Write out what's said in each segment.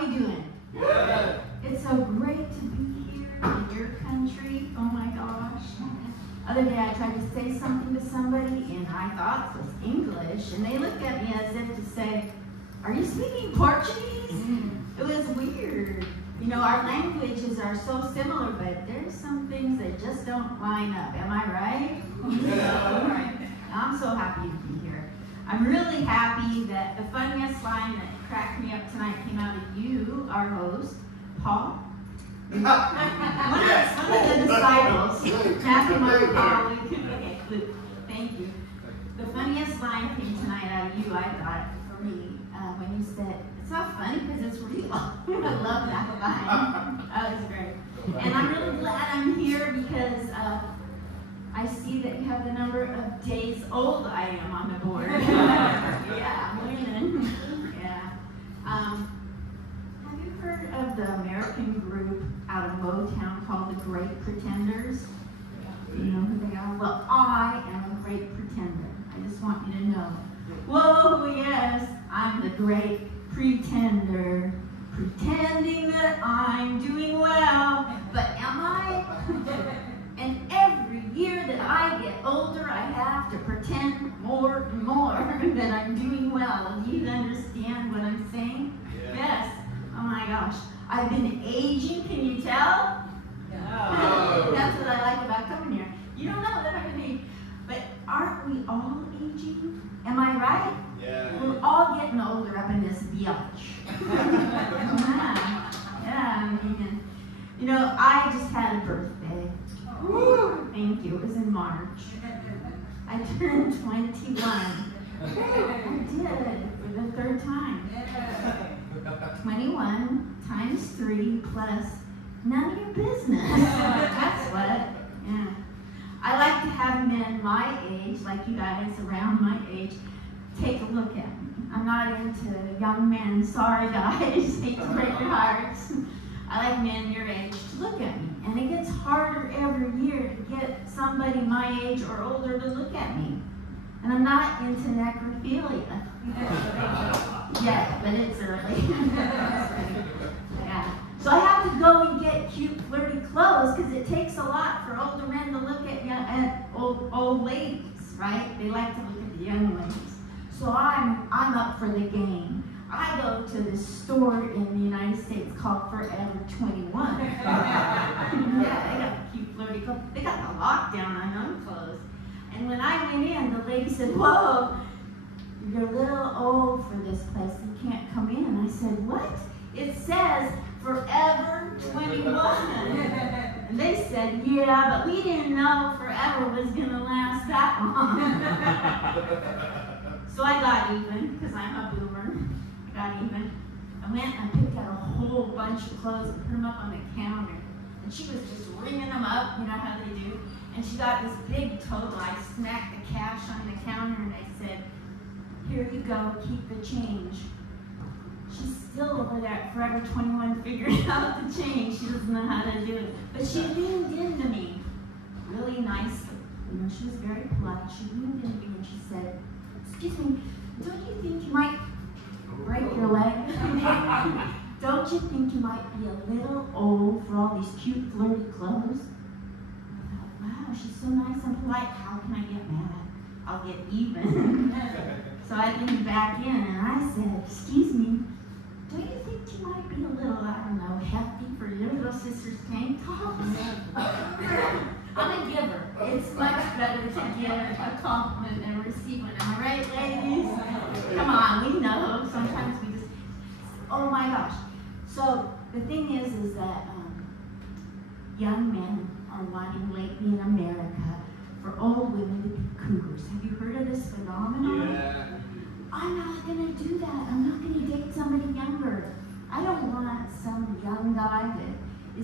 are we doing? Good. It's so great to be here in your country. Oh my gosh. Other day I tried to say something to somebody and I thought it was English, and they looked at me as if to say, "Are you speaking Portuguese?" It was weird. You know, our languages are so similar, but there's some things that just don't line up. Am I right? Yeah. I'm so happy to be here. I'm really happy that the funniest line that cracked me up tonight came out of you, our host, Paul. One of the disciples. Happy my colleague. Okay, Luke, thank you. The funniest line came tonight out of you, I thought, for me, when you said, "It's not funny because it's real." I love that line. That was great. And I'm really glad I'm here because I see that you have the number of days old I am on the board. Yeah, I'm winning. Yeah. Have you heard of the American group out of Motown called the Great Pretenders? Do you know who they are? Well, I am a great pretender. I just want you to know. Whoa, yes, I'm the great pretender. Pretending that I'm doing well, but am I? And every year that I get older, I have to pretend more and more that I'm doing well. Do you understand what I'm saying? Yeah. Yes. Oh my gosh. I've been aging, can you tell? No. That's what I like about coming here. You don't know that I've been aging. But aren't we all aging? Am I right? Yeah. We're all getting older up in this biatch. Yeah, I mean, you know, I just had a birthday. Thank you. It was in March. I turned 21. I did, for the third time. 21 times 3 plus none of your business. That's what. Yeah. I like to have men my age, like you guys around my age, take a look at me. I'm not into young men. Sorry, guys. Hate to break your hearts. I like men your age to look at me. And it gets harder every year to get somebody my age or older to look at me. And I'm not into necrophilia yet, but it's early. Yeah. So I have to go and get cute, flirty clothes because it takes a lot for older men to look at old ladies, right? They like to look at the young ladies. So I'm up for the game. I go to this store in the United States called Forever 21. Yeah, they got cute, flirty clothes. They got the lockdown on them clothes. And when I went in, the lady said, "Whoa, you're a little old for this place. You can't come in." And I said, "What? It says Forever 21. And they said, "Yeah, but we didn't know forever was going to last that long." So I got even, because I'm a boomer. I got even. I went and picked out a whole bunch of clothes and put them up on the counter. And she was just ringing them up, you know how they do. And she got this big total. I smacked the cash on the counter and I said, "Here you go, keep the change." She's still over there at Forever 21 figuring out the change. She doesn't know how to do it. But she leaned into me really nicely. You know, she was very polite. She leaned into me and she said, "Excuse me, don't you think you might break your leg? Don't you think you might be a little old for all these cute, flirty clothes?" I thought, wow, she's so nice and polite. How can I get mad? I'll get even. So I leaned back in and I said, "Excuse me, don't you think you might be a little, I don't know, hefty for your little sister's tank tops?" I'm a giver. It's much better to give a compliment than receive one. Am I right, ladies? Come on, we know. Sometimes we just, oh my gosh. So the thing is that young men are wanting lately in America for old women to be cougars. Have you heard of this phenomenon? Yeah. I'm not going to do that. I'm not going to date somebody younger. I don't want some young guy that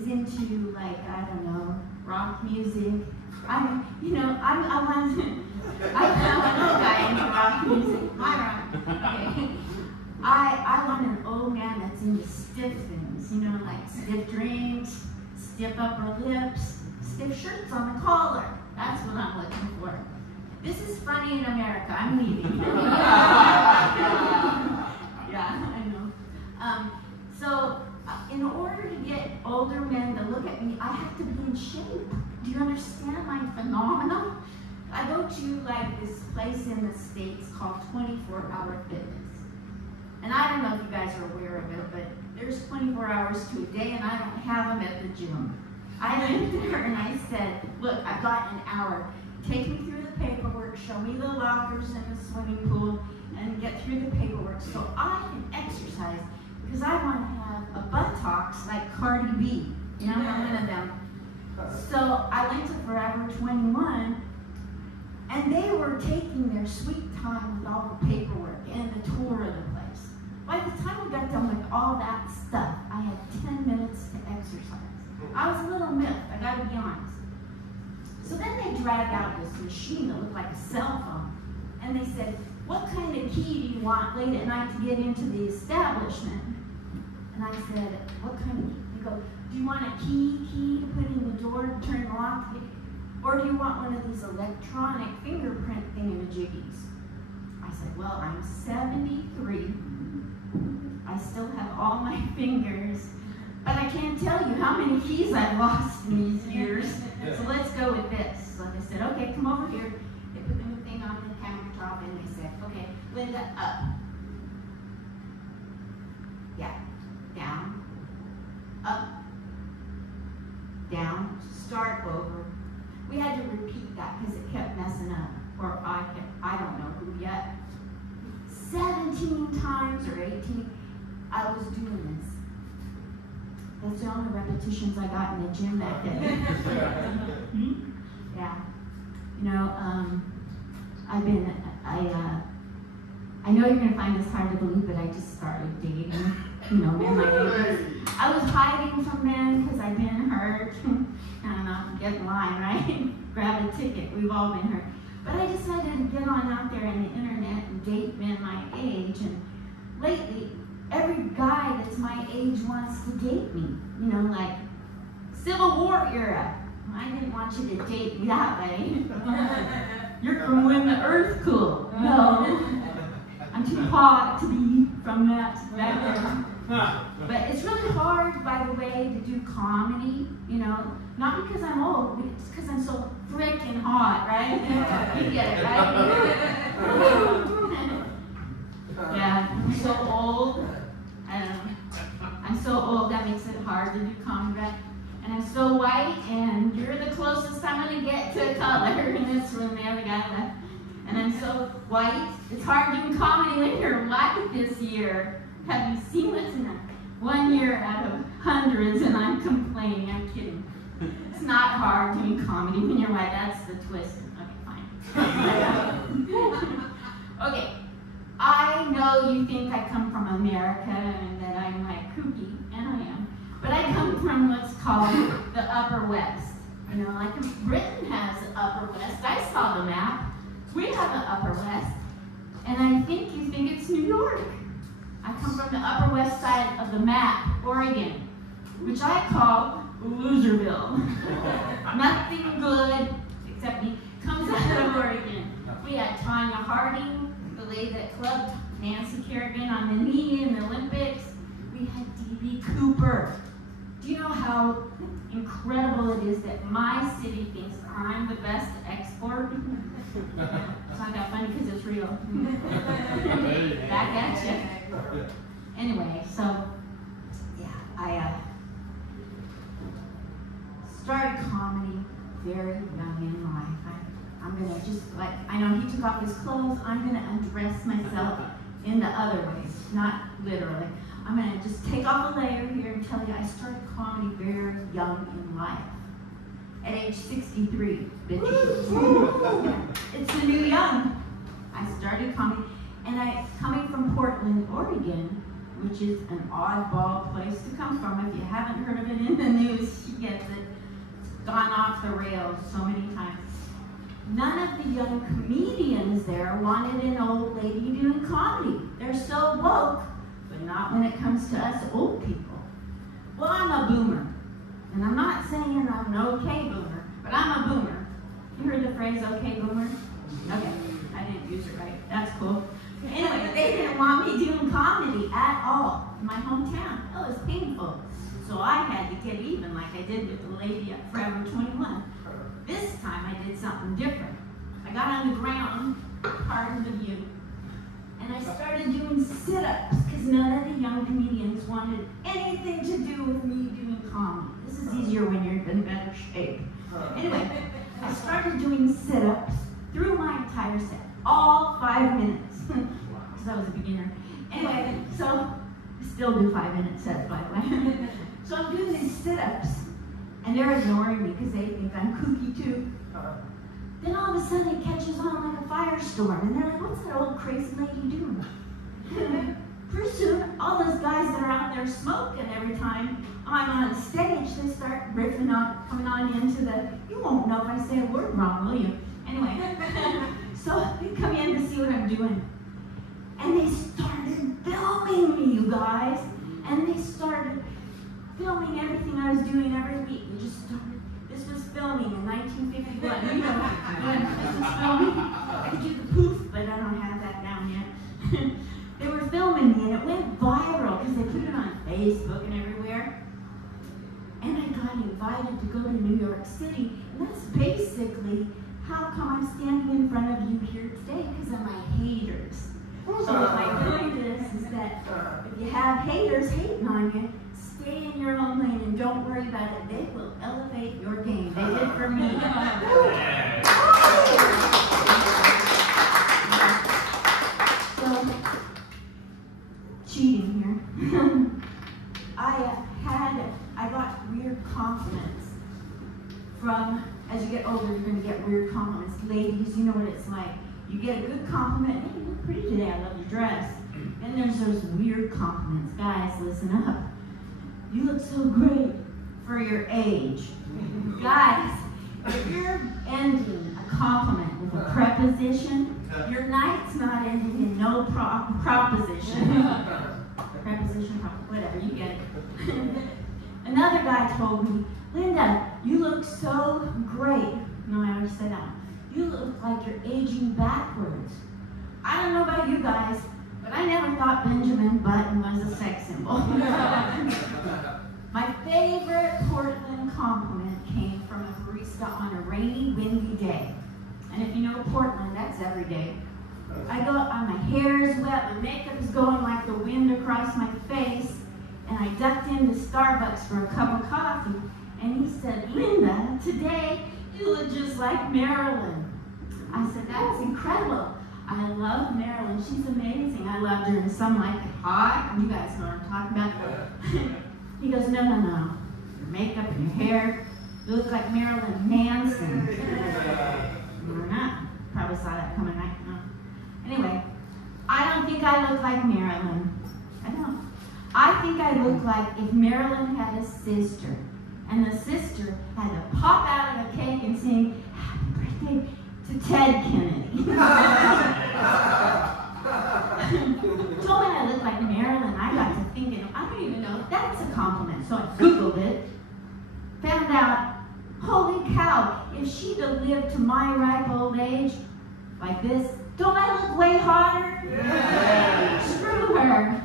is into, like, I don't know, rock music. I want an old guy into rock music. My rock. Okay. I want an old man that's into stiff things, you know, like stiff drinks, stiff upper lips, stiff shirts on the collar. That's what I'm looking for. This is funny in America. I'm leaving. Yeah, I know. So go to like this place in the States called 24-hour fitness. And I don't know if you guys are aware of it, but there's 24 hours to a day, and I don't have them at the gym. I went there and I said, look, I've got an hour. Take me through the paperwork, show me the lockers in the swimming pool, and get through the paperwork so I can exercise, because I want to have a buttocks like Cardi B. You know, I'm one of them. So I went to Forever 21, and they were taking their sweet time with all the paperwork and the tour of the place. By the time we got done with all that stuff, I had 10 minutes to exercise. I was a little miffed, I gotta be honest. So then they dragged out this machine that looked like a cell phone, and they said, what kind of key do you want late at night to get into the establishment? And I said, what kind of key? They go, do you want a key to put in the door to turn the lock? Or do you want one of these electronic fingerprint thingamajiggies? I said, well, I'm 73. I still have all my fingers, but I can't tell you how many keys I've lost in these years. So let's go with this. So they said, okay, come over here. They put the thing on the countertop and they said, okay, Linda, up. Yeah, down, up, down, start over. We had to repeat that because it kept messing up. Or I don't know who yet. 17 times or 18, I was doing this. That's the only repetitions I got in the gym that day. Yeah. You know, I know you're going to find this hard to believe, but I just started dating, you know, men my age. I was hiding from men because I've been hurt. I don't know, get in line, right? Grab a ticket, we've all been hurt. But I decided to get on out there on the internet and date men my age, and lately, every guy that's my age wants to date me. You know, like Civil War era. I didn't want you to date me that way. You're from when the earth cooled. No, I'm too hot to be from that era. But it's really hard, by the way, to do comedy, you know, not because I'm old, but it's because I'm so freaking hot, right? You get it, right? Yeah, I'm so old. I don't know. I'm so old, that makes it hard to do comedy, right? And I'm so white, and you're the closest I'm going to get to a color in this room, the other guy left. And I'm so white, it's hard doing comedy when you're white this year. Have you seen what's in that? 1 year out of hundreds, and I'm complaining. I'm kidding. It's not hard doing comedy when you're white. That's the twist. Okay, fine. Okay, I know you think I come from America and that I'm like kooky, and I am. But I come from what's called the Upper West. You know, like Britain has the Upper West. I saw the map. We have the Upper West. And I think you think it's New York. I come from the Upper West side of the map, Oregon, which I call Loserville. Nothing good, except me, comes out of Oregon. We had Tanya Harding, the lady that clubbed Nancy Kerrigan on the knee in the Olympics. We had D.B. Cooper. Do you know how incredible it is that my city thinks I'm the best export? It's not that funny because it's real. Back at you. Anyway, so yeah, I started comedy very young in life. I'm gonna just like, I know he took off his clothes, I'm gonna undress myself in the other ways, not literally. I'm gonna just take off a layer here and tell you I started comedy very young in life. At age 63, bitches. It's the new young. I started comedy, and coming from Portland, Oregon, which is an oddball place to come from. If you haven't heard of it in the news, she gets it. It's gone off the rails so many times. None of the young comedians there wanted an old lady doing comedy. They're so woke, but not when it comes to us old people. Well, I'm a boomer. And I'm not saying I'm an okay boomer, but I'm a boomer. You heard the phrase okay boomer? Okay, I didn't use it right. That's cool. Anyway, they didn't want me doing comedy at all in my hometown. It was painful. So I had to get even like I did with the lady at Forever 21. This time I did something different. I got on the ground, pardon the view, and I started doing sit-ups because none of the young comedians wanted anything to do with me doing comedy. This is easier when you're in better shape. Anyway, I started doing sit-ups through my entire set, all 5 minutes, because I was a beginner. Anyway, so I still do 5-minute sets, by the way. So I'm doing these sit-ups, and they're ignoring me because they think I'm kooky too. Then all of a sudden it catches on like a firestorm, and they're like, what's that old crazy lady doing? Pretty soon, all those guys that are out there smoking every time I'm on stage, they start riffing on, coming on into the, you won't know if I say a word wrong, will you? Anyway, so they come in to see what I'm doing. And they started filming me, you guys. And they started filming everything I was doing every week. They just started, this was filming in 1951. You know, when this was filming, I could do the poof, but I don't have that down yet. They were filming me, and it went viral because they put it on Facebook and everywhere. And I got invited to go to New York City, and that's basically how come I'm standing in front of you here today, because of my haters. So my point is that if you have haters hating on you, stay in your own lane and don't worry about it. They will elevate your game. They did for me. So, cheating here. I got weird compliments from, as you get older, you're going to get weird compliments. Ladies, you know what it's like. You get a good compliment, hey, you look pretty today, I love your dress. Then there's those weird compliments. Guys, listen up. You look so great for your age. Guys, if you're ending a compliment with a preposition, your night's not ending in no proposition. Preposition, whatever, you get it. Another guy told me, Linda, you look so great. No, I already said that one. You look like you're aging backwards. I don't know about you guys, but I never thought Benjamin Button was a sex symbol. My favorite Portland compliment came from a barista on a rainy, windy day. And if you know Portland, that's every day. I go, my hair is wet, my makeup is going like the wind across my face, and I ducked into Starbucks for a cup of coffee, and he said, Linda, today you look just like Marilyn. I said, that's incredible. I love Marilyn. She's amazing. I loved her in Some Like It Hot. You guys know what I'm talking about. He goes, no. Your makeup and your hair, you look like Marilyn Manson. Or not. Probably saw that coming right now. Anyway, I don't think I look like Marilyn. I don't. I think I look like if Marilyn had a sister, and the sister had to pop out of a cake and sing Happy Birthday to Ted Kennedy. Told me I look like Marilyn. I got to thinking, I don't even know if that's a compliment. So I Googled it, found out, holy cow, if she'd have lived to my ripe old age like this, don't I look way hotter? Yeah. Screw her.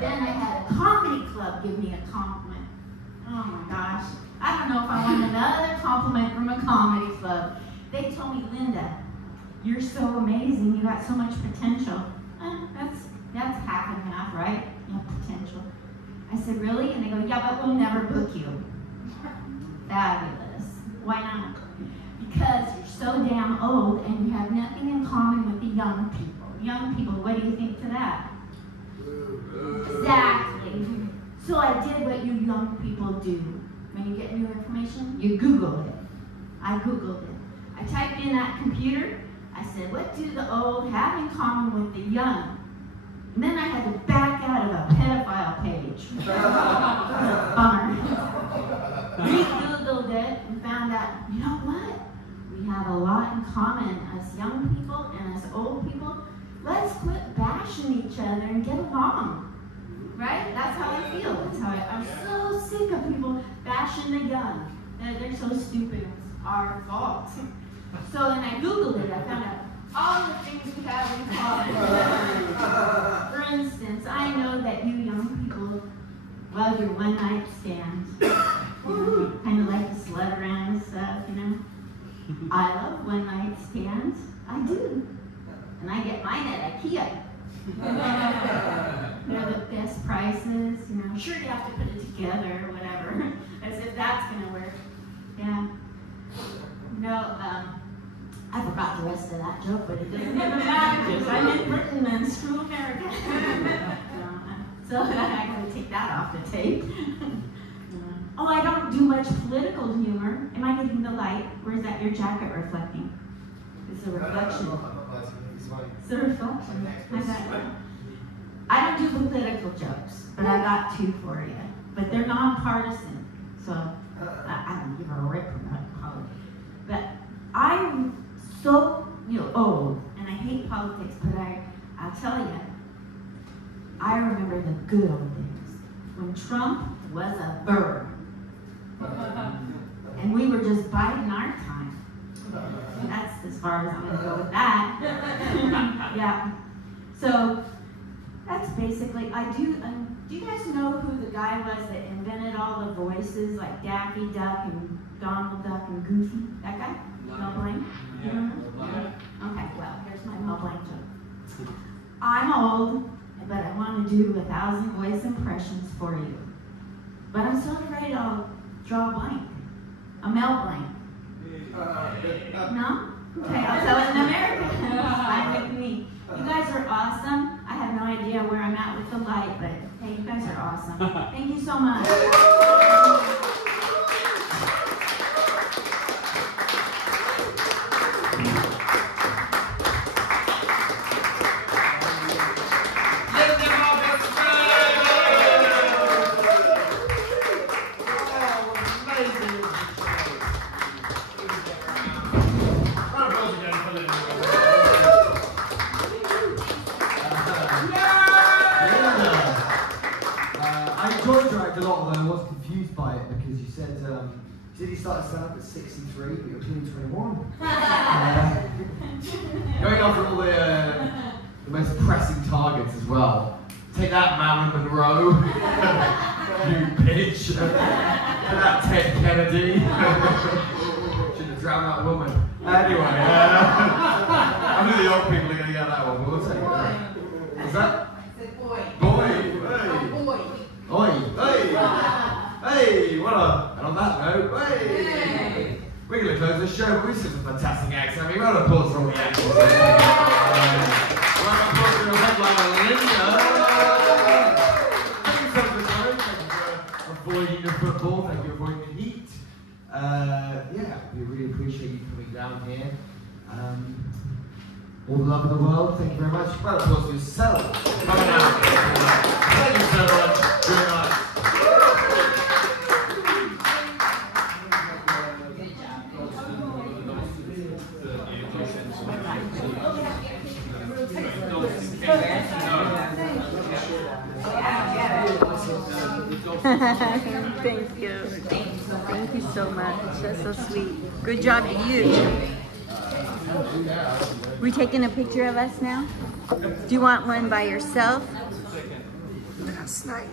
Then I had a comedy club give me a compliment. Oh my gosh. I don't know if I want another compliment from a comedy club. They told me, Linda, you're so amazing. You got so much potential. That's half and half, right? You have potential. I said, really? And they go, yeah, but we'll never book you. Fabulous. Why not? Because you're so damn old and you have nothing in common with the young people. Young people, what do you think to that? Exactly. So I did what you young people do. When you get new information, you Google it. I Googled it. I typed in that computer. I said, what do the old have in common with the young? And then I had to back out of a pedophile page. Bummer. Re-Googled it and found out, you know what? We have a lot in common as young people and as old people. Let's quit bashing each other and get along. Right? That's how I feel. That's how I'm so sick of people bashing the young. They're so stupid. It's our fault. So then I Googled it. I found out all the things we have in common. For instance, I know that you young people love your one-night stands. Kind of like to slut around and stuff, you know. I love one night stands. I do. And I get mine at IKEA. They're the best prices, you know. Sure, you have to put it together or whatever, as if that's going to work. Yeah. No, I forgot the rest of that joke, but it doesn't even matter because I'm in Britain and screw America. So I got to take that off the tape. Oh, I don't do much political humor. Am I getting the light? Or is that your jacket reflecting? It's a reflection. It's a reflection. I don't do political jokes, but I got two for you. But they're nonpartisan, so I don't give a rip about politics. But I'm so old, and I hate politics, but I'll tell you, I remember the good old days when Trump was a bird. And we were just biding our time. That's as far as I'm going to go with that. Yeah. So that's basically, do you guys know who the guy was that invented all the voices, like Daffy Duck and Donald Duck and Goofy? That guy? Mel Blanc? Yeah. Okay, well, here's my Mel Blanc joke. I'm old, but I want to do 1,000 voice impressions for you. But I'm so afraid I'll draw a blank. A Mel Blanc. No? Okay, I'll tell it in American. Fine with me. You guys are awesome. I have no idea where I'm at with the light, but hey, you guys are awesome. Thank you so much. A lot, although I was confused by it because you said you started stand up at 63, but you're 21. Going after all the most pressing targets as well. Take that, Marilyn Monroe. You bitch. And that Ted Kennedy. Should have drowned that woman. Anyway, I knew the old people are going to get that one, but we'll take it. Is that? I said boy. Boy. Hey. Boy. Oi! Hey! Hey! What up? And on that note, hey! We're going to close the show, but we see some fantastic acts. I mean, round of applause for all the actors. Round of applause for the headliner, Linda! Thank you so much for coming. Thank you for avoiding the football. Thank you for avoiding the heat. Yeah, we really appreciate you coming down here. All the love in the world. Thank you very much. Round of applause for yourself. Coming out. Thank you so much. Very nice. Thank you. Thank you so much. That's so sweet. Good job to you. We taking a picture of us now? Do you want one by yourself? That's nice.